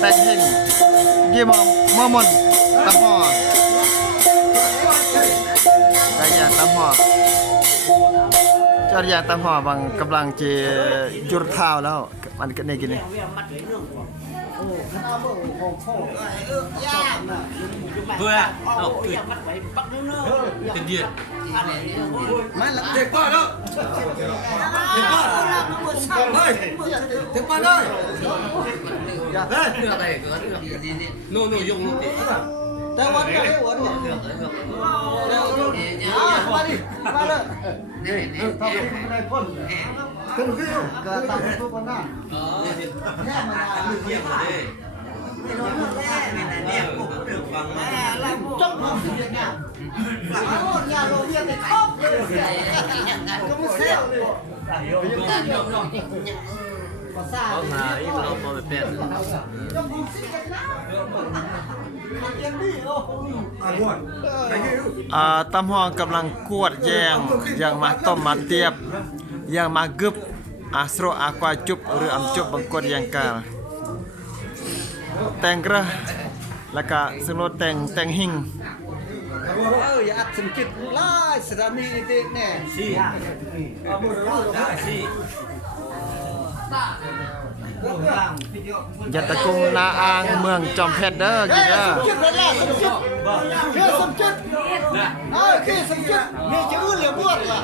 แต่งหิงยี่มอมอมนตำหอได้ยาตำหอจอดยาตำหอบางกำลังจะจุดเท้าแล้วมันก็ในกินนี่เบื่อเอาติดเดียดไม่ละเด็กป้าแล้วเด็กป้าเฮ้ยเด็กป้าเลยเฮ้ยเรื่องอะไรเกิดโน่ยงติแต่วันก็ได้วันเนี่ยมาดิมาเลยทำอะไรพ่นขึ้นก็ตั้งทุกคนหน้าแค่มาเยี่ยมเลยtrong phòng sự việc nào nhà đồ việc thì khóc có một xeo có xa có mà ít lâu có bị bẹt trong phòng sự việc nàoตำหอกำลังกวดแยงอย่างมาต้มมาเตียบอย่างมากึบอาสโรอากวาจุบหรืออำจุบบางกวดแยงกาแต่งกระแล้วก็สโลแต่งหิงอย่าอัดสมจิตไล่สามีเด็กแน่สิอย่าตะกุงนาอ่างเมืองจอมเพชรเด้อกินเด้อสมจิตคือสมจิตนี่จะรู้เหลือบ้วนล่ะ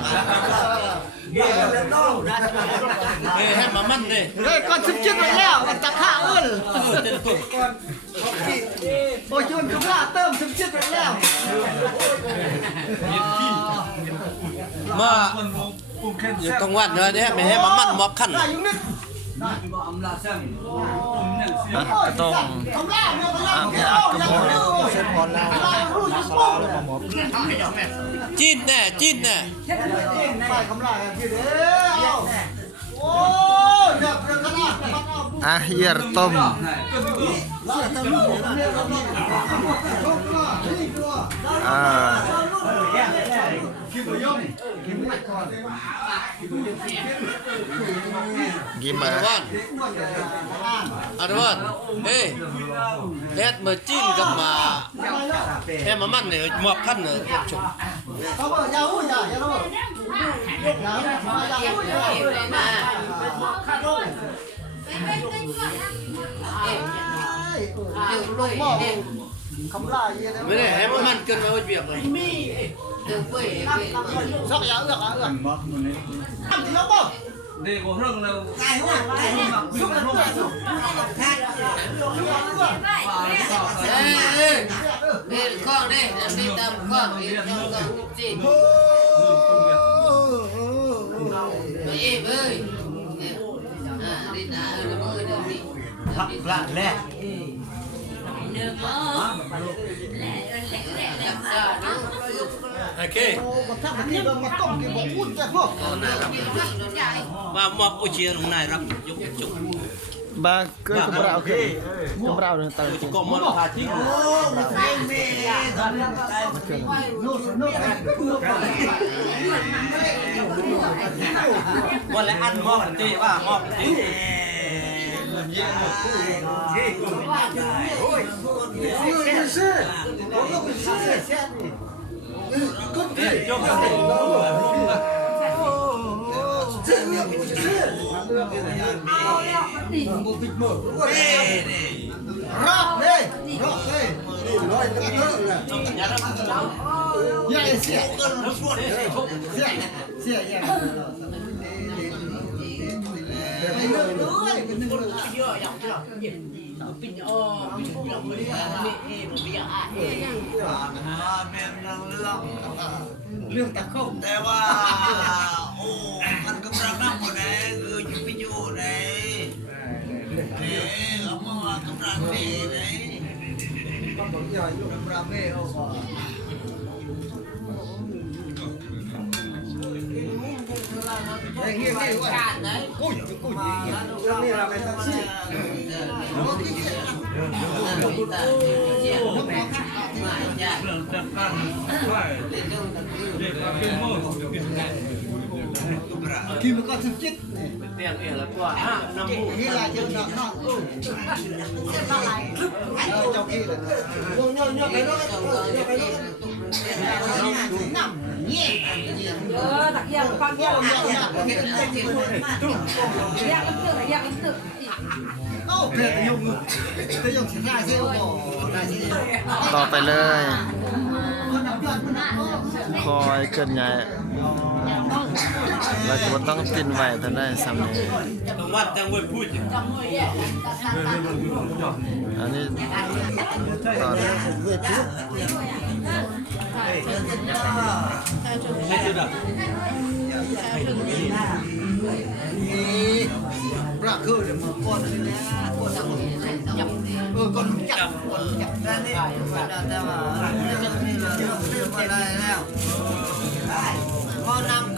ให้มามั่นเลยก่อนสมจิตไปแล้วตะข้าอื้นโอ้ยจุนกำลังเติมสมจิตไปแล้วมาอยู่ตรงวัดเลยเนี่ยไม่ให้มามั่นมอบขั้นต้องจีนแน่อาเฮียร์ต้มgimana Arwan eh lihat mesin sama maman nih makan nih Mene, hema man kan mau biar lagi. Sok ya, ước. Ăn thì không bao. Để có hương là cài hoa, xúc là xúc. Ê, con đây, đi tầm con, đi tầm con gì. Ê, ơi. Đi ta ơi, nó ơi được đi. Thật là lẹ. Ok. Và một buổi chiều hôm nayรับยกจุก ba cái kembrau ke kembrau dengan tahu itu kok mau haji boleh ăn mò nanti pak mò nanti Rock đây. Rồi cái thơ là. Dạ xẻ. Xẻ. Lương ta khôngแต่ว่าโอ้มันกำลังนั่งบ่ได้คืออยู่ไปอยู่ได้เอามากำลังนี่ได้ก็บ่ยออยู่กำลังนี่เอาบ่Đây nghe nghe quá. Cùiนี่là cái taxi. khi mà có thực chất Tiền ỉa là quả năm mũ. khi là chưa nọ nọ trong khi là nhớ cái đó nằm nhẹ đặc biệt là con nhau ô thế tôi dùng sẽ ra xe ô tô ต่อไปเลย คอยเกินใหญ่เราจะต้องตินไหวแต่ได้สำเร็จ Tông mắt đang quên phui chứ. อันนี้ต่อเลย Nghe chưa được? ra khơi để mà con con chặt ra đi con nằm